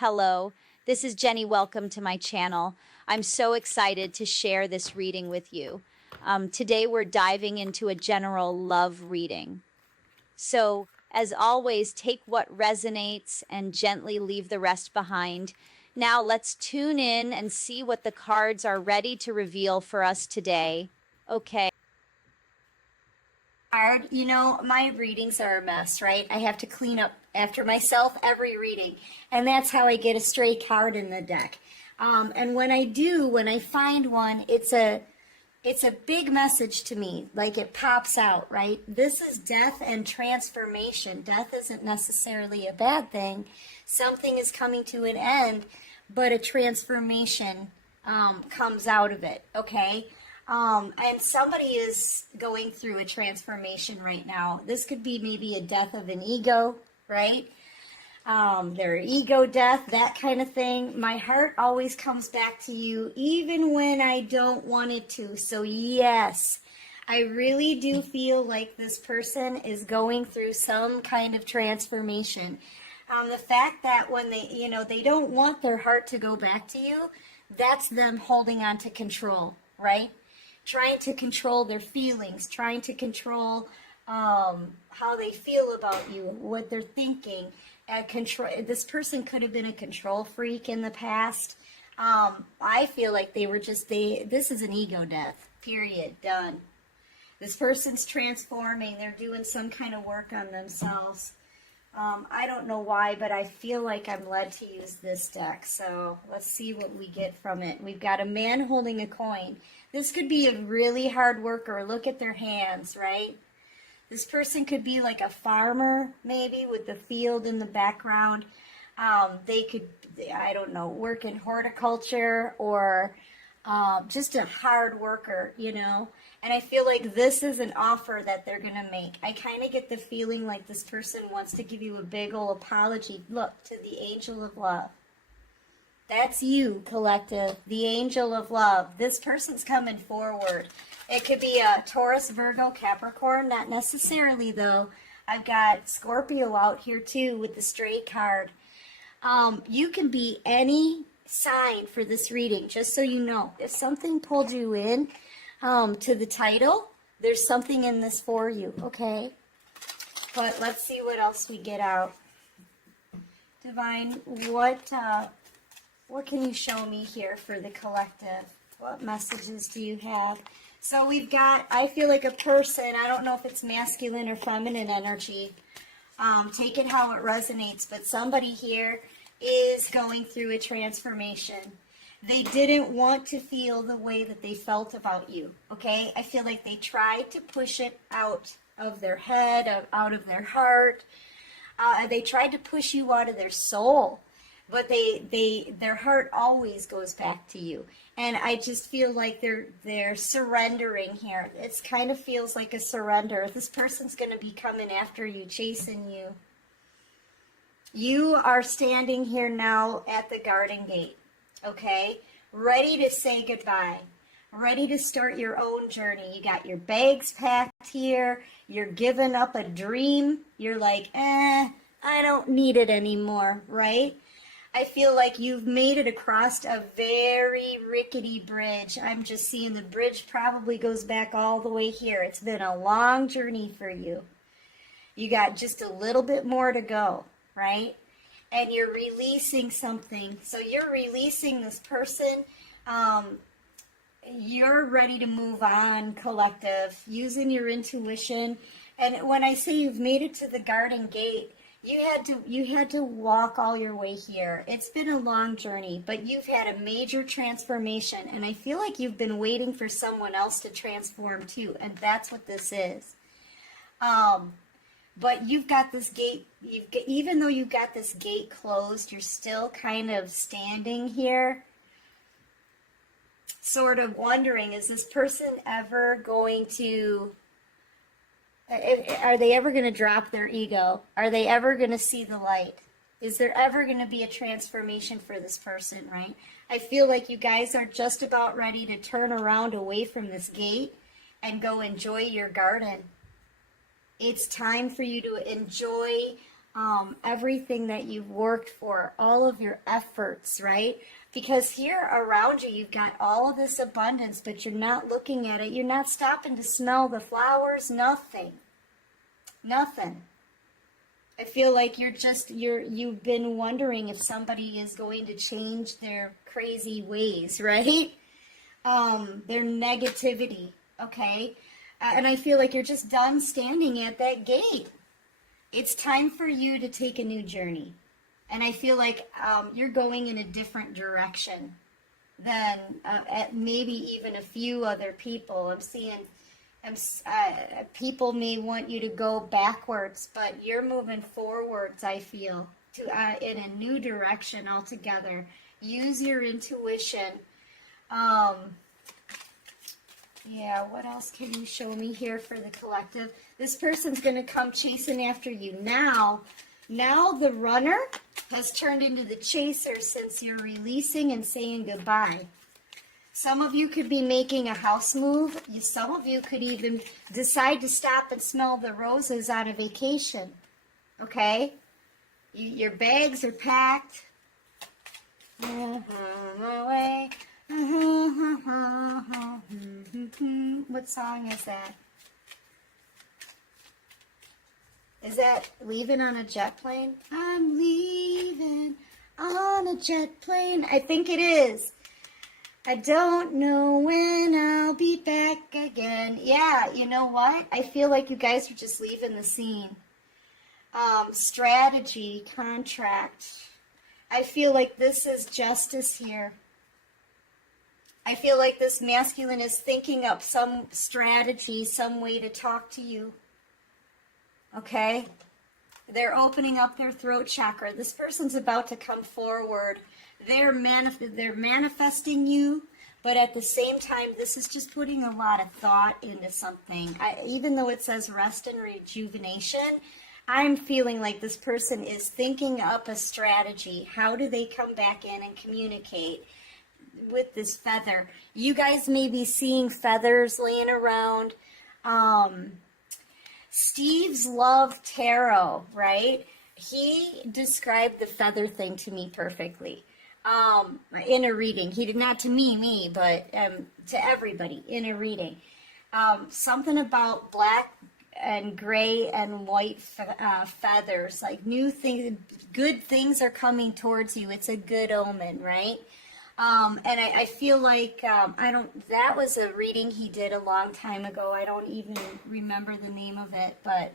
Hello, this is Jenny. Welcome to my channel. I'm so excited to share this reading with you. Today we're diving into a general love reading. So, as always, take what resonates and gently leave the rest behind. Now let's tune in and see what the cards are ready to reveal for us today. Okay. Hard. You know, my readings are a mess, right? I have to clean up after myself every reading, and that's how I get a stray card in the deck. And when I do, when I find one, it's a big message to me. Like, it pops out, right? This is death and transformation. Death isn't necessarily a bad thing. Something is coming to an end, but a transformation comes out of it, okay? And somebody is going through a transformation right now. This could be maybe a death of an ego, right? Their ego death, that kind of thing. My heart always comes back to you, even when I don't want it to. So yes, I really do feel like this person is going through some kind of transformation. The fact that when they don't want their heart to go back to you, that's them holding on to control, right? Trying to control their feelings, trying to control how they feel about you, what they're thinking. This person could have been a control freak in the past. I feel like this is an ego death, period, done. This person's transforming, they're doing some kind of work on themselves. I don't know why, but I feel like I'm led to use this deck. So let's see what we get from it. We've got a man holding a coin. This could be a really hard worker. Look at their hands, right? This person could be like a farmer, maybe, with the field in the background. They could, I don't know, work in horticulture or just a hard worker, you know? And I feel like this is an offer that they're going to make. I kind of get the feeling like this person wants to give you a big old apology. Look, to the angel of love. That's you, collective, the angel of love. This person's coming forward. It could be a Taurus, Virgo, Capricorn. Not necessarily, though. I've got Scorpio out here, too, with the straight card. You can be any sign for this reading, just so you know. If something pulled you in to the title, there's something in this for you, okay? But let's see what else we get out. Divine, what can you show me here for the collective? What messages do you have? So we've got, I feel like a person, I don't know if it's masculine or feminine energy, take it how it resonates, but somebody here is going through a transformation. They didn't want to feel the way that they felt about you, okay? I feel like they tried to push it out of their head, out of their heart. They tried to push you out of their soul, but their heart always goes back to you. And I just feel like they're surrendering here. It kind of feels like a surrender. This person's going to be coming after you, chasing you. You are standing here now at the garden gate, okay? Ready to say goodbye. Ready to start your own journey. You got your bags packed here. You're giving up a dream. You're like, I don't need it anymore, right? I feel like you've made it across a very rickety bridge. I'm just seeing the bridge probably goes back all the way here. It's been a long journey for you. You got just a little bit more to go, right? And you're releasing something. So you're releasing this person. You're ready to move on, collective, using your intuition. And when I say you've made it to the garden gate, you had to walk all your way here. It's been a long journey, but you've had a major transformation, and I feel like you've been waiting for someone else to transform too, and that's what this is. But you've got this gate, even though you've got this gate closed, you're still kind of standing here, sort of wondering, is this person ever going to... Are they ever going to drop their ego? Are they ever going to see the light? Is there ever going to be a transformation for this person, right? I feel like you guys are just about ready to turn around away from this gate and go enjoy your garden. It's time for you to enjoy everything that you've worked for, all of your efforts, right? Because here around you, you've got all of this abundance, but you're not looking at it. You're not stopping to smell the flowers, nothing. Nothing. I feel like you've been wondering if somebody is going to change their crazy ways, right? Their negativity, okay? And I feel like you're just done standing at that gate. It's time for you to take a new journey. And I feel like you're going in a different direction than maybe even a few other people. I'm seeing people may want you to go backwards, but you're moving forwards, I feel, to in a new direction altogether. Use your intuition. Yeah, what else can you show me here for the collective? This person's going to come chasing after you. Now the runner has turned into the chaser since you're releasing and saying goodbye. Some of you could be making a house move. Some of you could even decide to stop and smell the roses on a vacation. Okay? Your bags are packed. Away. What song is that? Is that Leaving on a Jet Plane? I'm leaving on a jet plane. I think it is. I don't know when I'll be back again. Yeah, you know what? I feel like you guys are just leaving the scene. Strategy, contract. I feel like this is justice here. I feel like this masculine is thinking up some strategy, some way to talk to you. Okay? They're opening up their throat chakra. This person's about to come forward. They're manifesting you, but at the same time, this is just putting a lot of thought into something. Even though it says rest and rejuvenation, I'm feeling like this person is thinking up a strategy. How do they come back in and communicate with this feather? You guys may be seeing feathers laying around. Steve's Love Tarot, right? He described the feather thing to me perfectly in a reading. He did not to me, but to everybody in a reading. Something about black and gray and white feathers, like new things, good things are coming towards you. It's a good omen, right? And I feel like, that was a reading he did a long time ago. I don't even remember the name of it, but,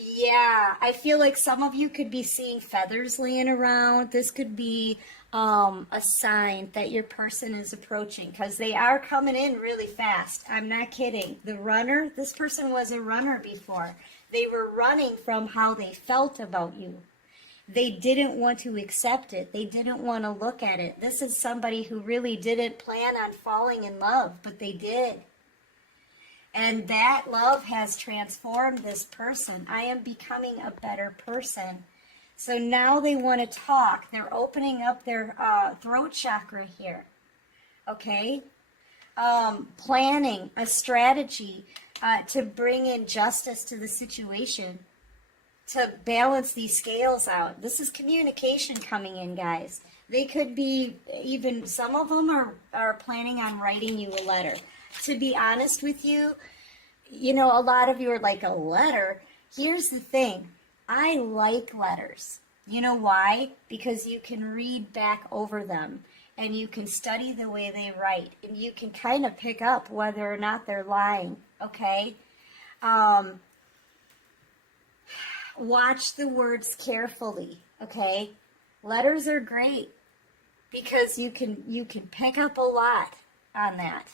yeah, I feel like some of you could be seeing feathers laying around. This could be, a sign that your person is approaching, because they are coming in really fast. I'm not kidding. The runner, this person was a runner before. They were running from how they felt about you. They didn't want to accept it. They didn't want to look at it. This is somebody who really didn't plan on falling in love, but they did. And that love has transformed this person. I am becoming a better person. So now they want to talk. They're opening up their throat chakra here. Okay? Planning a strategy to bring in justice to the situation, to balance these scales out. This is communication coming in, guys. They could be, even some of them are planning on writing you a letter. To be honest with you, you know, a lot of you are like, a letter? Here's the thing. I like letters. You know why? Because you can read back over them, and you can study the way they write, and you can kind of pick up whether or not they're lying, okay? Watch the words carefully, okay? Letters are great because you can pick up a lot on that.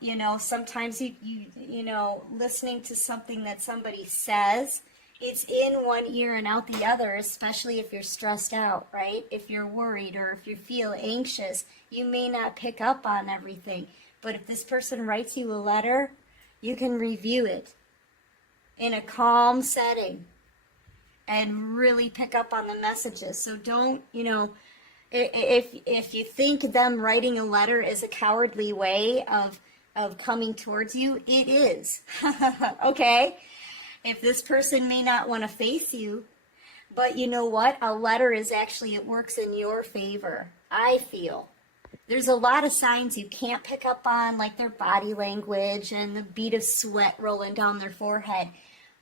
You know, sometimes you know, listening to something that somebody says, it's in one ear and out the other, especially if you're stressed out, right? If you're worried or if you feel anxious, you may not pick up on everything. But if this person writes you a letter, you can review it in a calm setting and really pick up on the messages. So don't, you know, if you think them writing a letter is a cowardly way of coming towards you, it is. Okay? If this person may not want to face you, but you know what? A letter is actually, it works in your favor, I feel. There's a lot of signs you can't pick up on, like their body language and the bead of sweat rolling down their forehead.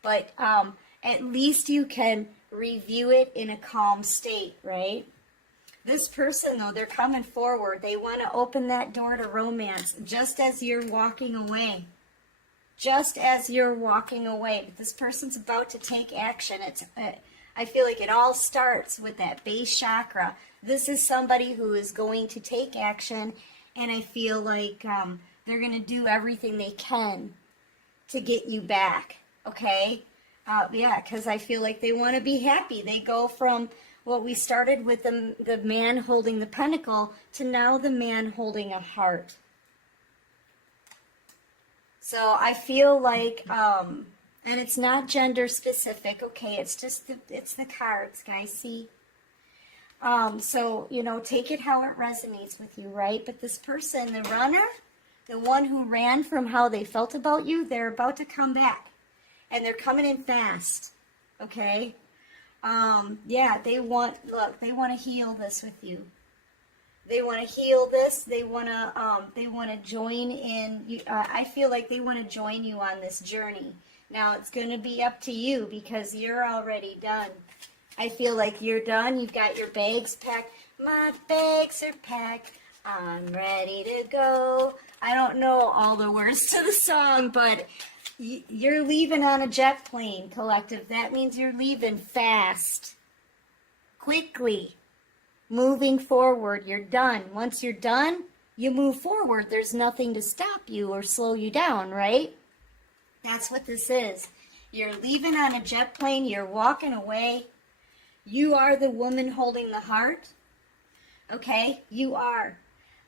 But at least you can review it in a calm state, right? This person, though, they're coming forward. They want to open that door to romance just as you're walking away. Just as you're walking away. But this person's about to take action. I feel like it all starts with that base chakra. This is somebody who is going to take action, and I feel like they're going to do everything they can to get you back, okay? Yeah, because I feel like they want to be happy. They go from what we started with the man holding the pentacle to now the man holding a heart. So I feel like, and it's not gender specific, okay? It's just it's the cards, guys, see? So, you know, take it how it resonates with you, right? But this person, the runner, the one who ran from how they felt about you, they're about to come back. And they're coming in fast, okay? Yeah, they want to heal this with you. They want to heal this. They want to join in. I feel like they want to join you on this journey. Now, it's going to be up to you because you're already done. I feel like you're done. You've got your bags packed. My bags are packed. I'm ready to go. I don't know all the words to the song, but you're leaving on a jet plane, collective. That means you're leaving fast, quickly, moving forward. You're done. Once you're done, you move forward. There's nothing to stop you or slow you down, right? That's what this is. You're leaving on a jet plane. You're walking away. You are the woman holding the heart. Okay? You are.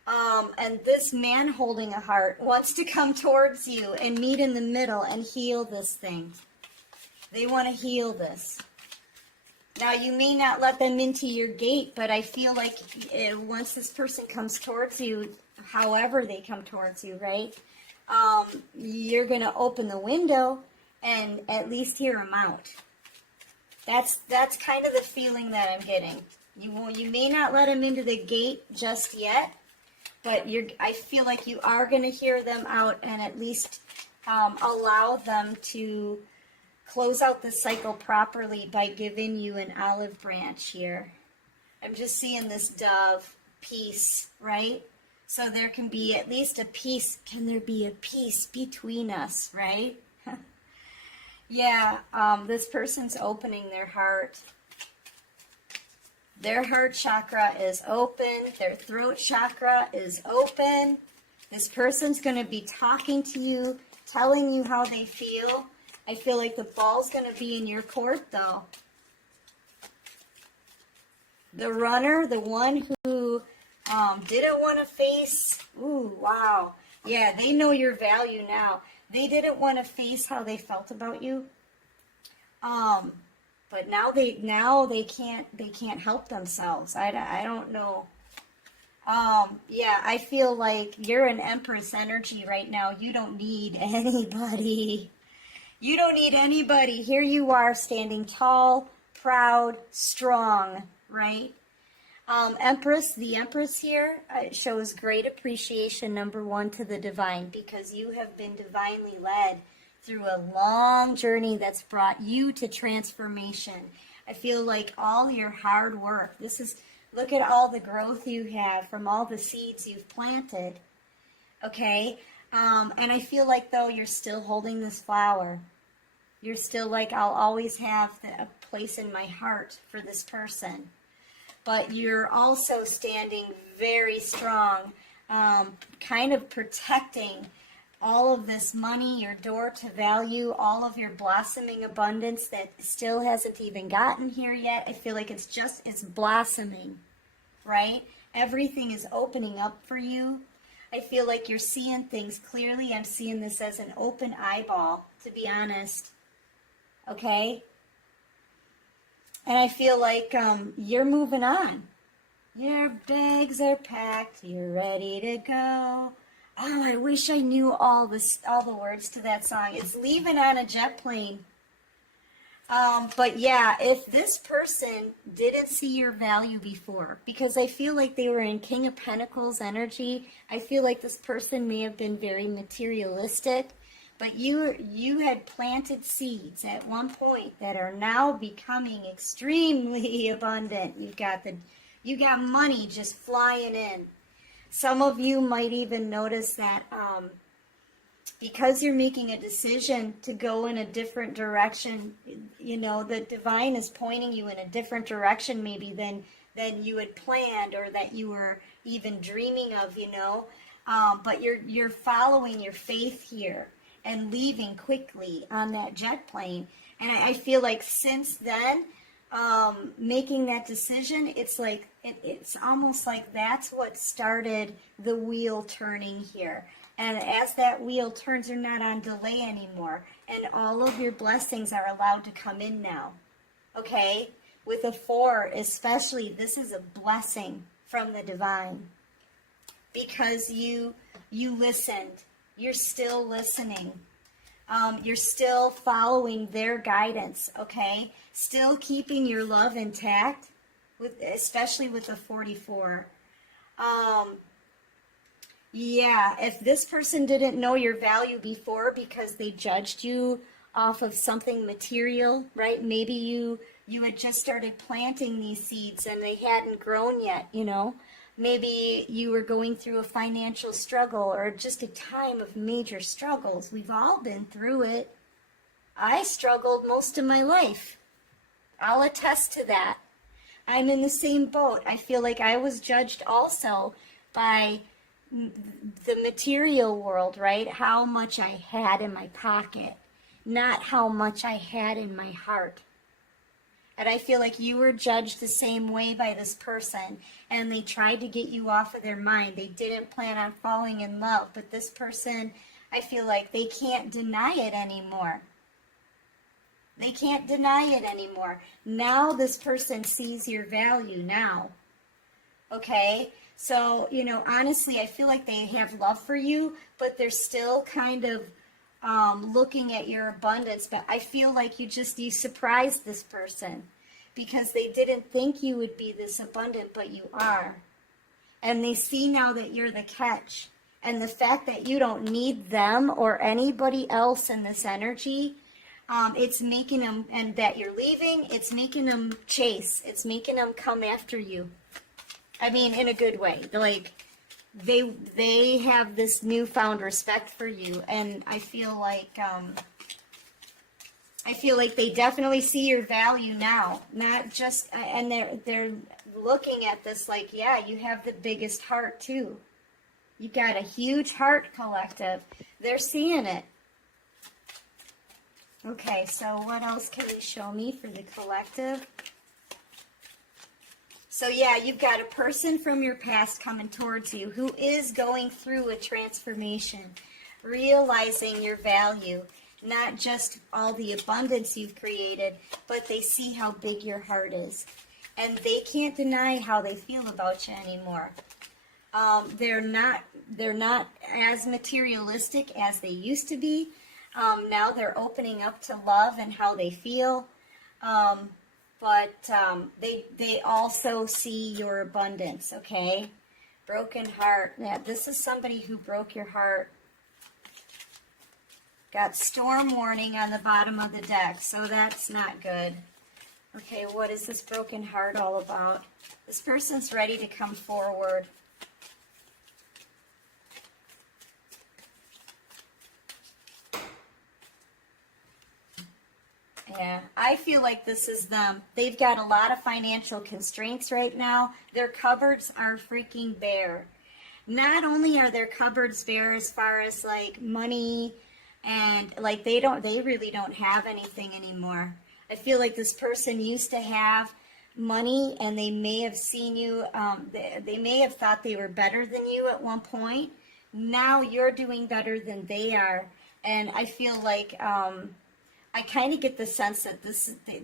And this man holding a heart wants to come towards you and meet in the middle and heal this thing. They want to heal this. Now, you may not let them into your gate, but I feel like once this person comes towards you, however they come towards you, right? You're going to open the window and at least hear them out. That's kind of the feeling that I'm getting. You may not let them into the gate just yet, but I feel like you are going to hear them out and at least allow them to close out the cycle properly by giving you an olive branch here. I'm just seeing this dove, peace, right? So there can be at least a peace. Can there be a peace between us, right? Yeah, this person's opening their heart. Their heart chakra is open. Their throat chakra is open. This person's going to be talking to you, telling you how they feel. I feel like the ball's going to be in your court, though. The runner, the one who didn't want to face, ooh, wow. Yeah, they know your value now. They didn't want to face how they felt about you. But now they can't help themselves. I don't know. Yeah, I feel like you're an Empress energy right now. You don't need anybody. You don't need anybody. Here you are standing tall, proud, strong, right? The Empress here shows great appreciation, number one, to the divine, because you have been divinely led through a long journey that's brought you to transformation. I feel like all your hard work, look at all the growth you have from all the seeds you've planted, okay? And I feel like, though, you're still holding this flower. You're still like, I'll always have a place in my heart for this person. But you're also standing very strong, kind of protecting all of this money, your door to value, all of your blossoming abundance that still hasn't even gotten here yet. I feel like it's blossoming, right? Everything is opening up for you. I feel like you're seeing things clearly. I'm seeing this as an open eyeball, to be honest. Okay? And I feel like you're moving on. Your bags are packed. You're ready to go. Oh, I wish I knew all the words to that song. It's leaving on a jet plane. But yeah, if this person didn't see your value before, because I feel like they were in King of Pentacles energy, I feel like this person may have been very materialistic, but you had planted seeds at one point that are now becoming extremely abundant. You got money just flying in. Some of you might even notice that because you're making a decision to go in a different direction, you know, the divine is pointing you in a different direction maybe than you had planned or that you were even dreaming of, you know. But you're following your faith here and leaving quickly on that jet plane. And I feel like since then, making that decision, it's like it's almost like that's what started the wheel turning here. And as that wheel turns, you're not on delay anymore. And all of your blessings are allowed to come in now. Okay? With a 4, especially, this is a blessing from the divine. Because you listened. You're still listening. You're still following their guidance. Okay? Still keeping your love intact, especially with the 44. Yeah, if this person didn't know your value before because they judged you off of something material, right? Maybe you had just started planting these seeds and they hadn't grown yet, you know? Maybe you were going through a financial struggle or just a time of major struggles. We've all been through it. I struggled most of my life. I'll attest to that. I'm in the same boat. I feel like I was judged also by the material world, right? How much I had in my pocket, not how much I had in my heart. And I feel like you were judged the same way by this person, and they tried to get you off of their mind. They didn't plan on falling in love, but this person, I feel like they can't deny it anymore. They can't deny it anymore. Now this person sees your value now. Okay? So, you know, honestly, I feel like they have love for you, but they're still kind of looking at your abundance. But I feel like you surprised this person because they didn't think you would be this abundant, but you are. And they see now that you're the catch. And the fact that you don't need them or anybody else in this energy, it's making them, and that you're leaving, it's making them chase. It's making them come after you. I mean, in a good way. Like, they have this newfound respect for you, and I feel like they definitely see your value now. Not just, and they're looking at this like, yeah, you have the biggest heart too. You got a huge heart, collective. They're seeing it. Okay, so what else can you show me for the collective? So yeah, you've got a person from your past coming towards you who is going through a transformation, realizing your value, not just all the abundance you've created, but they see how big your heart is. And they can't deny how they feel about you anymore. They're not as materialistic as they used to be. Now they're opening up to love and how they feel. But they also see your abundance, okay? Broken heart. Yeah, this is somebody who broke your heart. Got storm warning on the bottom of the deck, so that's not good. Okay, what is this broken heart all about? This person's ready to come forward. Yeah, I feel like this is them. They've got a lot of financial constraints right now. Their cupboards are freaking bare. Not only are their cupboards bare as far as like money and like they really don't have anything anymore. I feel like this person used to have money and they may have seen you, they may have thought they were better than you at one point. Now you're doing better than they are. And I feel like, I kind of get the sense that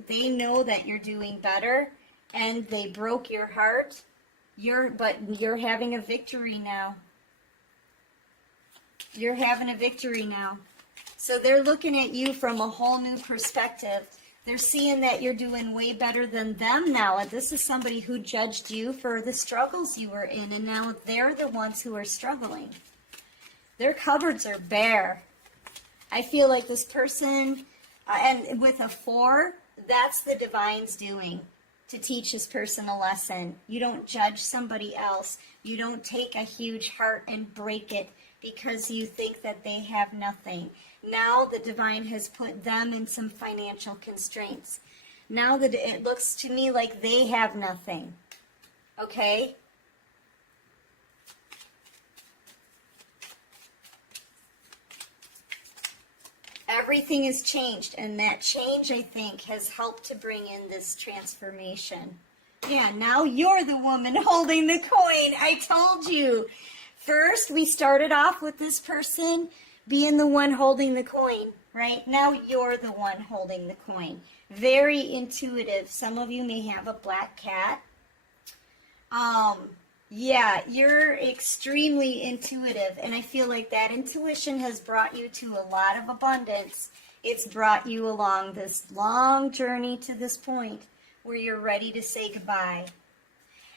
they know that you're doing better, and they broke your heart. But you're having a victory now. You're having a victory now. So they're looking at you from a whole new perspective. They're seeing that you're doing way better than them now. And this is somebody who judged you for the struggles you were in, and now they're the ones who are struggling. Their cupboards are bare. I feel like this person, and with a 4, that's the divine's doing, to teach this person a lesson. You don't judge somebody else. You don't take a huge heart and break it because you think that they have nothing. Now the divine has put them in some financial constraints. Now that it looks to me like they have nothing. Okay? Everything has changed, and that change, I think, has helped to bring in this transformation. Yeah, now you're the woman holding the coin. I told you. First, we started off with this person being the one holding the coin, right? Now you're the one holding the coin. Very intuitive. Some of you may have a black cat. Yeah, you're extremely intuitive, and I feel like that intuition has brought you to a lot of abundance. It's brought you along this long journey to this point where you're ready to say goodbye.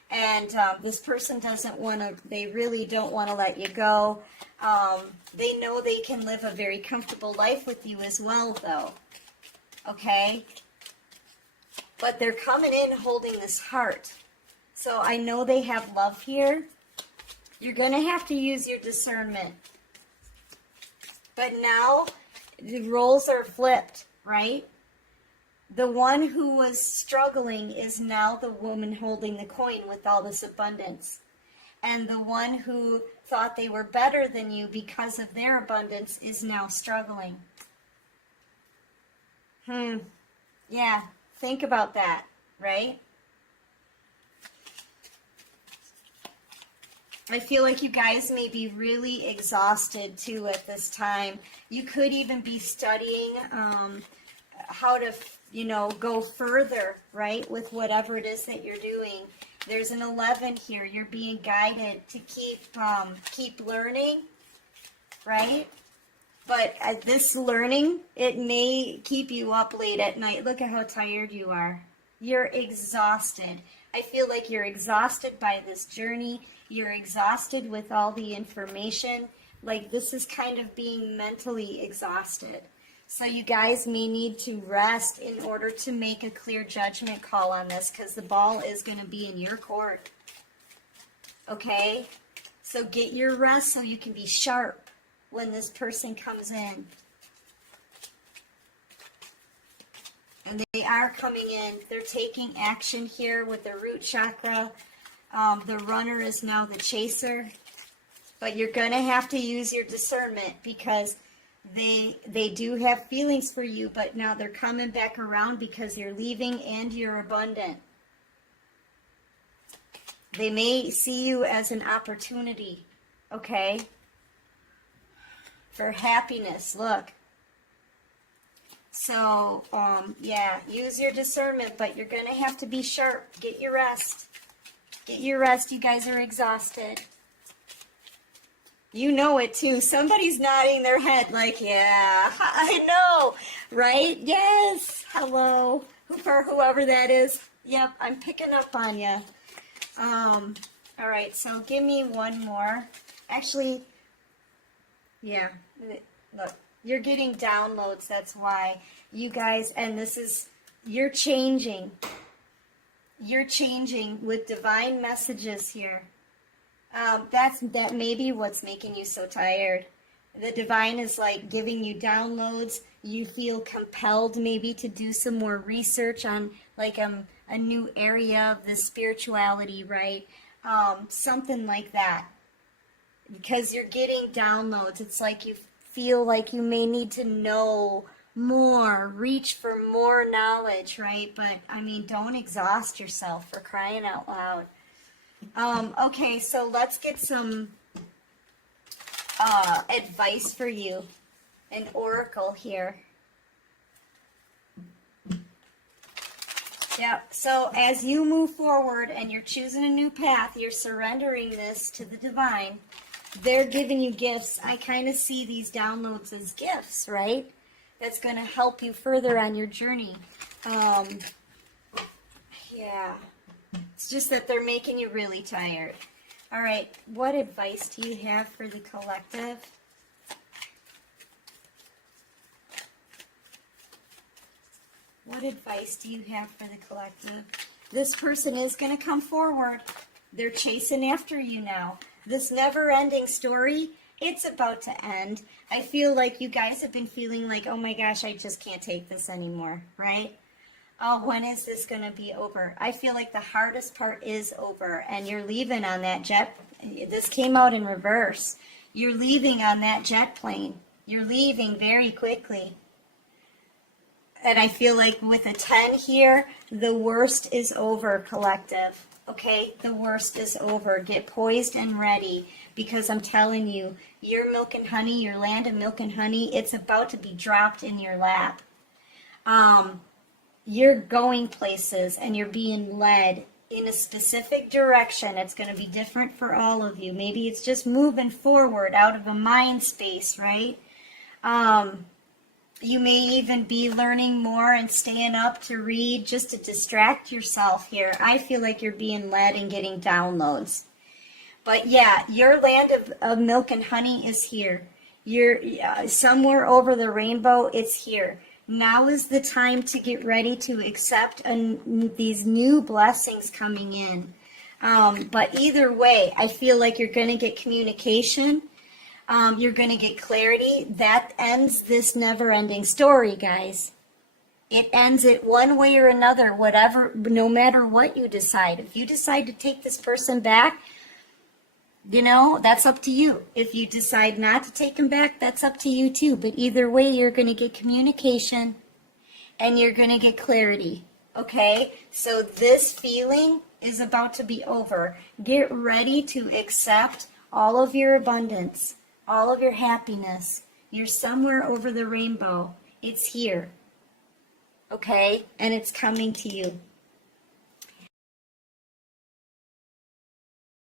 And this person doesn't want to, they really don't want to let you go. They know they can live a very comfortable life with you as well, though. Okay? But they're coming in holding this heart. So I know they have love here. You're going to have to use your discernment. But now the roles are flipped, right? The one who was struggling is now the woman holding the coin with all this abundance. And the one who thought they were better than you because of their abundance is now struggling. Yeah, think about that, right? I feel like you guys may be really exhausted too at this time. You could even be studying how to, go further, right, with whatever it is that you're doing. There's an 11 here. You're being guided to keep learning, right? But this learning, it may keep you up late at night. Look at how tired you are. You're exhausted. I feel like you're exhausted by this journey. You're exhausted with all the information. Like, this is kind of being mentally exhausted. So you guys may need to rest in order to make a clear judgment call on this, because the ball is going to be in your court. Okay? So get your rest so you can be sharp when this person comes in. And they are coming in. They're taking action here with the root chakra. The runner is now the chaser. But you're going to have to use your discernment, because they do have feelings for you, but now they're coming back around because you're leaving and you're abundant. They may see you as an opportunity, okay? For happiness, look. So, yeah, use your discernment, but you're going to have to be sharp. Get your rest. Get your rest. You guys are exhausted. You know it, too. Somebody's nodding their head like, yeah, I know, right? Yes. Hello. For whoever that is. Yep, I'm picking up on you. All right, so give me one more. Actually, yeah, look. You're getting downloads, that's why. You guys, and this is, you're changing. You're changing with divine messages here. That may be what's making you so tired. The divine is like giving you downloads. You feel compelled maybe to do some more research on like a new area of the spirituality, right? Something like that. Because you're getting downloads. It's like you feel like you may need to know more, reach for more knowledge, right? But, I mean, don't exhaust yourself, for crying out loud. Okay, so let's get some advice for you. An oracle here. Yeah, so as you move forward and you're choosing a new path, you're surrendering this to the divine. They're giving you gifts. I kind of see these downloads as gifts, right? That's going to help you further on your journey. Yeah. It's just that they're making you really tired. All right. What advice do you have for the collective? What advice do you have for the collective? This person is going to come forward. They're chasing after you now. This never-ending story, it's about to end. I feel like you guys have been feeling like, oh my gosh, I just can't take this anymore, right? Oh, when is this going to be over? I feel like the hardest part is over, and you're leaving on that jet. This came out in reverse. You're leaving on that jet plane. You're leaving very quickly. And I feel like with a 10 here, the worst is over, collective. Okay? The worst is over. Get poised and ready, because I'm telling you, your milk and honey, your land of milk and honey, it's about to be dropped in your lap. You're going places and you're being led in a specific direction. It's going to be different for all of you. Maybe it's just moving forward out of a mind space, right? You may even be learning more and staying up to read just to distract yourself here. I feel like you're being led and getting downloads. But yeah, your land of milk and honey is here. You're somewhere over the rainbow, it's here. Now is the time to get ready to accept these new blessings coming in. But either way, I feel like you're going to get communication. You're going to get clarity. That ends this never-ending story, guys. It ends it one way or another, whatever, no matter what you decide. If you decide to take this person back, you know, that's up to you. If you decide not to take him back, that's up to you too. But either way, you're going to get communication and you're going to get clarity. Okay? So this feeling is about to be over. Get ready to accept all of your abundance, all of your happiness. You're somewhere over the rainbow. It's here. Okay? And it's coming to you.